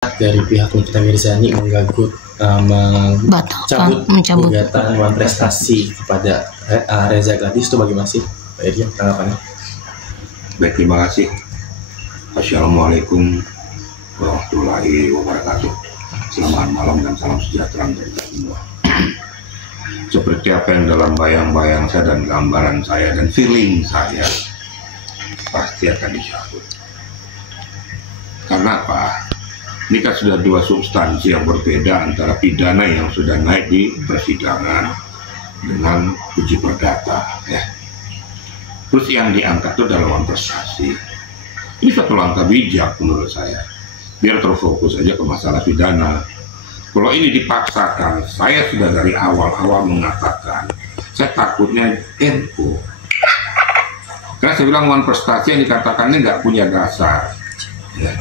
dari pihak Nikita Mirzani mencabut gugatan Dewan Prestasi kepada Reza Gladys, itu bagaimana sih Pak Irjen tanggapannya? Baik, terima kasih. Assalamualaikum warahmatullahi wabarakatuh. Selamat malam dan salam sejahtera untuk kita semua. Seperti apa yang dalam bayang-bayang saya dan gambaran saya dan feeling saya, pasti akan dicabut. Karena apa? Ini kan sudah dua substansi yang berbeda antara pidana yang sudah naik di persidangan dengan uji perdata, ya. Terus yang diangkat itu adalah Dewan Prestasi. Ini satu langkah bijak menurut saya, biar terfokus aja ke masalah pidana. Kalau ini dipaksakan, saya sudah dari awal-awal mengatakan, saya takutnya NU. Karena saya bilang Dewan Prestasi yang dikatakan ini nggak punya dasar, ya.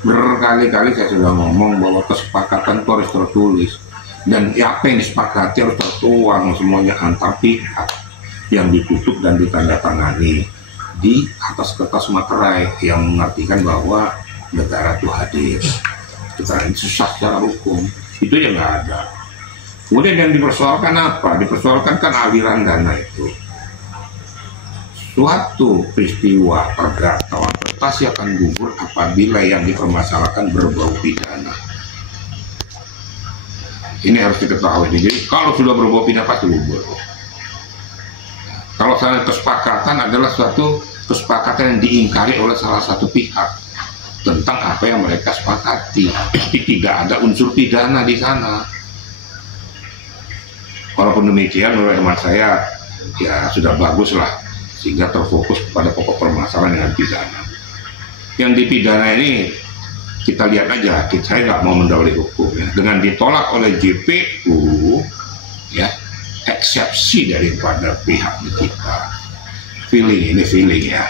Berkali-kali saya sudah ngomong bahwa kesepakatan itu harus tertulis, dan apa yang disepakati harus tertuang semuanya antar pihak yang ditutup dan ditandatangani di atas kertas materai yang mengartikan bahwa negara itu hadir. Kita ini susah secara hukum, itu ya nggak ada. Kemudian yang dipersoalkan apa? Dipersoalkan kan aliran dana itu. Suatu peristiwa perdata prestasi akan gugur apabila yang dipermasalahkan berbau pidana. Ini harus diketahui. Jadi kalau sudah berbau pidana pasti gugur. Kalau saya kesepakatan adalah suatu kesepakatan yang diingkari oleh salah satu pihak tentang apa yang mereka sepakati, tapi tidak ada unsur pidana di sana. Walaupun demikian, menurut hemat saya ya sudah bagus lah, sehingga terfokus pada pokok permasalahan dengan pidana. Yang dipidana ini kita lihat aja, saya nggak mau mendahului hukum ya. Dengan ditolak oleh JPU, ya, eksepsi daripada pihak kita, feeling ya,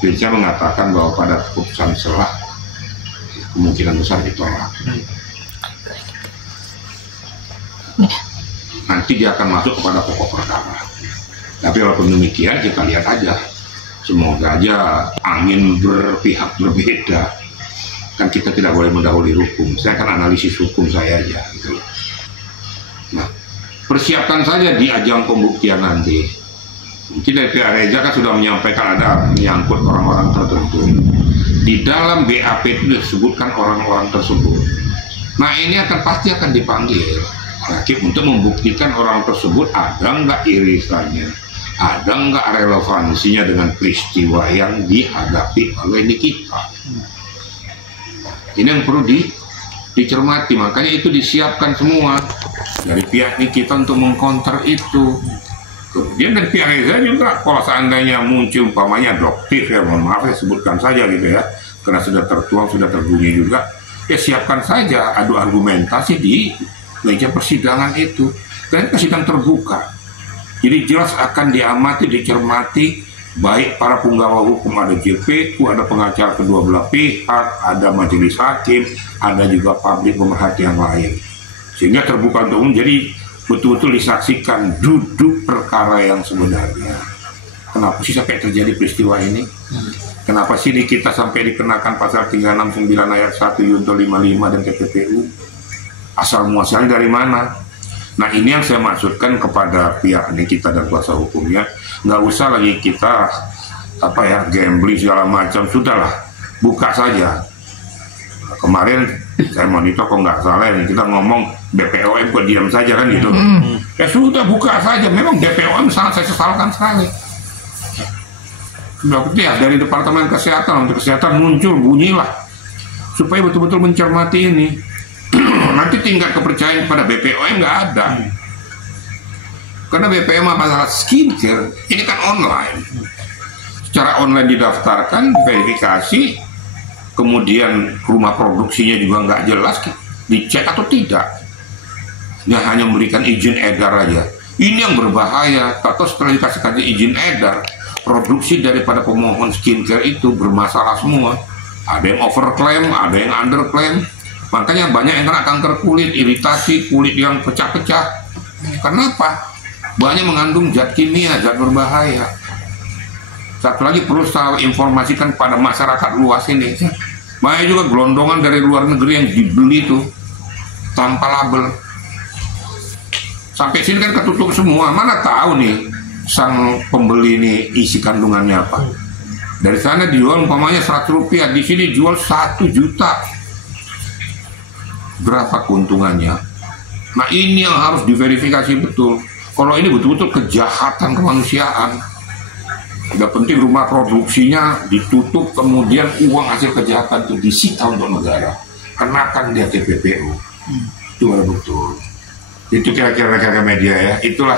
saya mengatakan bahwa pada keputusan selah kemungkinan besar ditolak. Nanti dia akan masuk kepada pokok perkara. Tapi walaupun demikian kita lihat aja, semoga aja angin berpihak berbeda. Kan kita tidak boleh mendahului hukum. Saya akan analisis hukum saya aja gitu. Nah, persiapkan saja di ajang pembuktian nanti. Mungkin dari pihak Reza kan sudah menyampaikan ada menyangkut orang-orang tertentu. Di dalam BAP itu disebutkan orang-orang tersebut. Nah, ini pasti akan dipanggil hakim untuk membuktikan orang tersebut ada nggak irisannya, ada nggak relevansinya dengan peristiwa yang dihadapi oleh Nikita. Ini yang perlu dicermati, makanya itu disiapkan semua dari pihak Nikita untuk mengkonter itu. Kemudian dari pihak Reza juga, kalau seandainya muncul umpamanya adoptif, ya mohon maaf saya sebutkan saja gitu ya, karena sudah tertuang, sudah terbunyi juga, ya siapkan saja adu argumentasi di meja persidangan itu. Dan persidangan terbuka, jadi jelas akan diamati, dicermati, baik para penggawa hukum, ada JPU, ada pengacara kedua belah pihak, ada majelis hakim, ada juga publik pemerhati yang lain, sehingga terbuka untuk umum. Jadi betul-betul disaksikan duduk perkara yang sebenarnya. Kenapa sih sampai terjadi peristiwa ini? Kenapa sih kita sampai dikenakan pasal 369 ayat 1 Yunto 55 dan TPPU? Asal muasalnya dari mana? Nah, ini yang saya maksudkan kepada pihak Nikita dan kuasa hukumnya. Nggak usah lagi kita gambling segala macam, sudahlah, buka saja. Kemarin saya monitor kok nggak salah ini, kita ngomong BPOM kok diam saja kan gitu. Ya sudah, buka saja. Memang BPOM sangat saya sesalkan sekali. Sudah ya, dari Departemen Kesehatan, Menteri Kesehatan muncul, bunyilah supaya betul-betul mencermati ini. Nanti tingkat kepercayaan pada BPOM nggak ada. Karena BPOM masalah skincare ini kan online. Secara online didaftarkan, verifikasi, kemudian rumah produksinya juga nggak jelas, dicek atau tidak. Dia hanya memberikan izin edar aja. Ini yang berbahaya. Atau setelah dikasihkan izin edar, produksi daripada pemohon skincare itu bermasalah semua. Ada yang overclaim, ada yang underclaim. Makanya banyak yang kena kanker kulit, iritasi, kulit yang pecah-pecah. Kenapa? Banyak mengandung zat kimia, zat berbahaya. Satu lagi perlu saya informasikan pada masyarakat luas ini. Banyak juga gelondongan dari luar negeri yang dibeli tuh tanpa label. Sampai sini kan ketutup semua. Mana tahu nih sang pembeli ini isi kandungannya apa. Dari sana dijual umpamanya 100 rupiah, di sini jual 1 juta. Berapa keuntungannya? Nah ini yang harus diverifikasi betul. Kalau ini betul-betul kejahatan kemanusiaan. Udah penting rumah produksinya ditutup, kemudian uang hasil kejahatan itu disita untuk negara. Kenakan dia TPPU. Itu betul. Itu kira-kira media ya. Itulah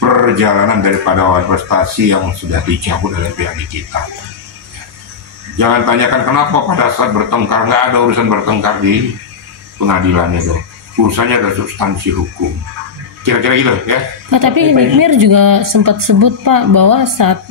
perjalanan daripada awan prestasi yang sudah dicabut oleh pihak kita. Jangan tanyakan kenapa pada saat bertengkar, nggak ada urusan bertengkar di pengadilan itu. Urusannya ada substansi hukum. Kira-kira gitu ya. Pak, tapi Mir juga sempat sebut Pak bahwa saat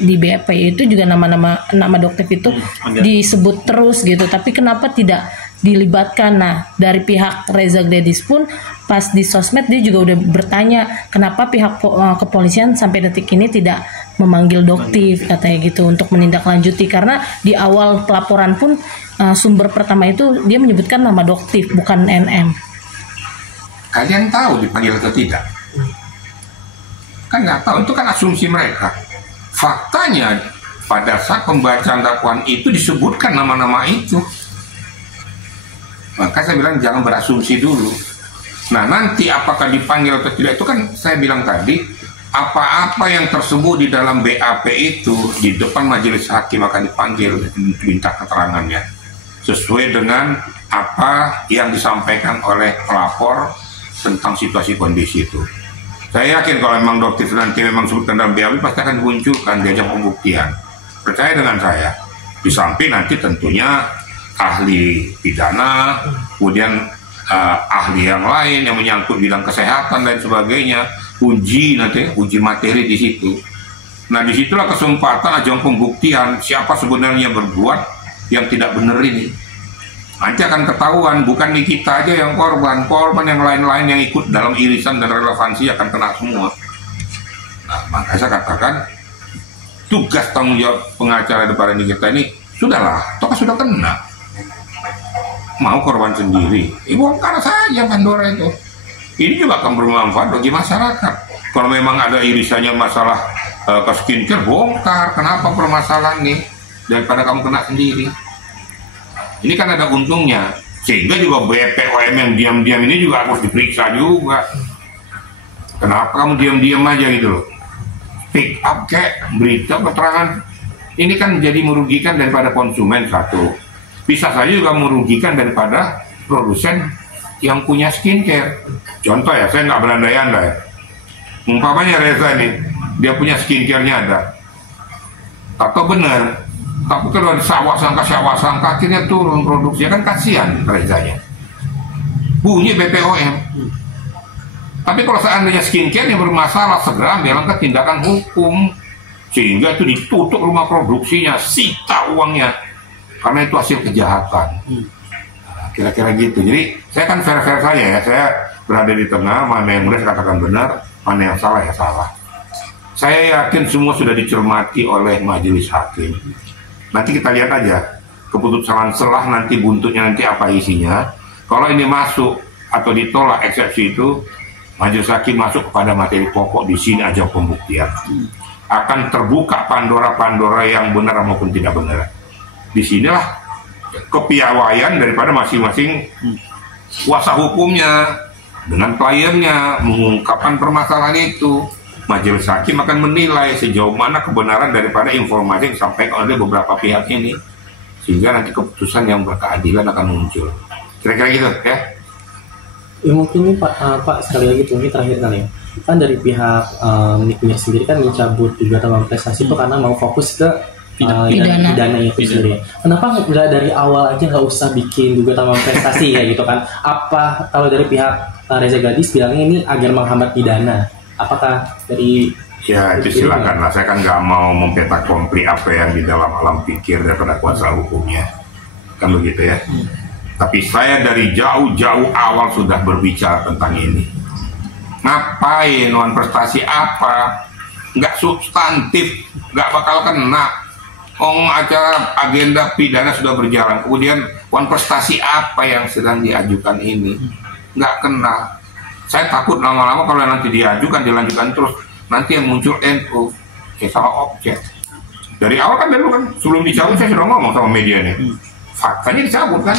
di BAPI itu juga nama Dokter itu disebut terus gitu. Tapi kenapa tidak dilibatkan? Nah, dari pihak Reza Gladys pun pas di sosmed dia juga udah bertanya kenapa pihak kepolisian sampai detik ini tidak memanggil Doktif katanya gitu untuk menindaklanjuti, karena di awal pelaporan pun sumber pertama itu dia menyebutkan nama Doktif bukan NM. Kalian tahu dipanggil atau tidak? Kan nggak tahu, itu kan asumsi mereka. Faktanya pada saat pembacaan dakwaan itu disebutkan nama-nama itu. Maka saya bilang jangan berasumsi dulu. Nah nanti apakah dipanggil atau tidak itu kan saya bilang tadi, apa-apa yang tersebut di dalam BAP itu di depan majelis hakim akan dipanggil minta keterangannya sesuai dengan apa yang disampaikan oleh pelapor tentang situasi kondisi itu. Saya yakin kalau memang Doktif nanti memang sebutkan dalam BAP pasti akan dimunculkan diajak pembuktian. Percaya dengan saya. Di samping nanti tentunya ahli pidana, kemudian ahli yang lain yang menyangkut bidang kesehatan dan sebagainya, uji materi di situ. Nah disitulah kesempatan ajang pembuktian siapa sebenarnya berbuat yang tidak benar ini. Nanti akan ketahuan, bukan di kita aja yang korban yang lain-lain yang ikut dalam irisan dan relevansi akan kena semua. Nah makanya saya katakan tugas tanggung jawab pengacara depan kita ini sudahlah, toh sudah kena. Mau korban sendiri, bongkar saja Pandora itu. Ini juga akan bermanfaat bagi masyarakat. Kalau memang ada irisannya masalah ke skincare, bongkar. Kenapa permasalahan nih? Daripada kamu kena sendiri. Ini kan ada untungnya. Sehingga juga BPOM yang diam-diam ini juga harus diperiksa juga. Kenapa kamu diam-diam aja gitu loh? Pick up kayak berita keterangan. Ini kan jadi merugikan daripada konsumen satu. Bisa saja juga merugikan daripada produsen yang punya skincare. Contoh ya, saya nggak berandai-andai. Umpamanya Reza nih, dia punya skincare-nya ada. Atau benar, tapi kalau sawah sangka akhirnya turun produksinya, kan kasihan Rezanya. Bunyi BPOM. Tapi kalau seandainya skincare yang bermasalah, segera ambil langkah tindakan hukum. Sehingga itu ditutup rumah produksinya, sita uangnya. Karena itu hasil kejahatan. Kira-kira gitu. Jadi saya kan fair-fair saja ya. Saya berada di tengah, mana yang benar saya katakan benar, mana yang salah ya salah. Saya yakin semua sudah dicermati oleh majelis hakim. Nanti kita lihat aja keputusan selah nanti buntutnya nanti apa isinya. Kalau ini masuk atau ditolak eksepsi itu, majelis hakim masuk kepada materi pokok, di sini aja pembuktian. Akan terbuka Pandora yang benar maupun tidak benar. Disinilah kepiawaian daripada masing-masing kuasa hukumnya dengan kliennya mengungkapkan permasalahan itu. Majelis hakim akan menilai sejauh mana kebenaran daripada informasi yang disampaikan oleh beberapa pihak ini, sehingga nanti keputusan yang berkeadilan akan muncul. Kira-kira gitu ya. Ya mungkin ini Pak sekali lagi mungkin terakhir kali ya. Kan dari pihak MIK sendiri kan mencabut gugatan prestasi itu karena mau fokus ke pidana itu sendiri. Kenapa nggak dari awal aja nggak usah bikin gugatan prestasi ya gitu kan? Apa kalau dari pihak Reza Gladys bilangnya ini agar menghambat pidana? Apakah dari ya itu silakan lah. Saya kan nggak mau mempetak kompli apa yang di dalam alam pikir daripada kuasa hukumnya, kan begitu ya. Tapi saya dari jauh-jauh awal sudah berbicara tentang ini. Ngapain non prestasi apa? Nggak substantif, nggak bakal kena. acara agenda pidana sudah berjalan, kemudian kontestasi apa yang sedang diajukan ini nggak kenal. Saya takut lama-lama kalau nanti dilanjutkan terus, nanti yang muncul NU salah objek. Dari awal kan sebelum dicabut saya sudah ngomong sama media nih, faktanya dicabut kan.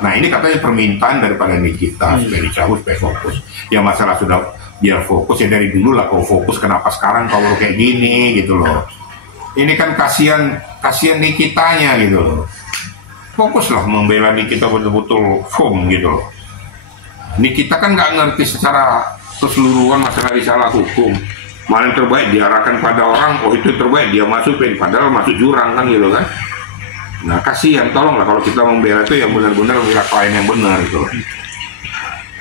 Nah ini katanya permintaan daripada Nikita supaya dicabut, supaya fokus. Ya masalah sudah biar fokus ya dari dulu lah, kau fokus kenapa sekarang kalau kayak gini gitu loh. Ini kan kasihan Nikitanya gitu loh. Fokuslah membela Nikita betul-betul firm gitu loh. Nikita kan nggak ngerti secara keseluruhan masalah risalah hukum. Mana yang terbaik diarahkan pada orang, oh itu terbaik dia masukin, padahal masuk jurang kan gitu kan. Nah kasihan, tolonglah kalau kita membela itu yang benar-benar membela klien yang benar gitu loh.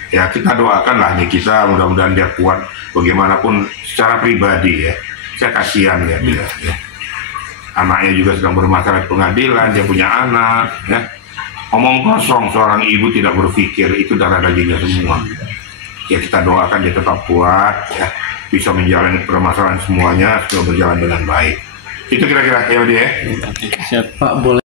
Ya kita doakanlah Nikita, mudah-mudahan dia kuat bagaimanapun secara pribadi ya. Saya kasihan ya dia. Ya. Anaknya juga sedang bermasalah di pengadilan, dia punya anak ya. Omong kosong, seorang ibu tidak berpikir, itu darah dagingnya semua. Ya kita doakan dia tetap kuat ya, bisa menjalani permasalahan semuanya supaya berjalan dengan baik. Itu kira-kira ya dia. Siap Pak, boleh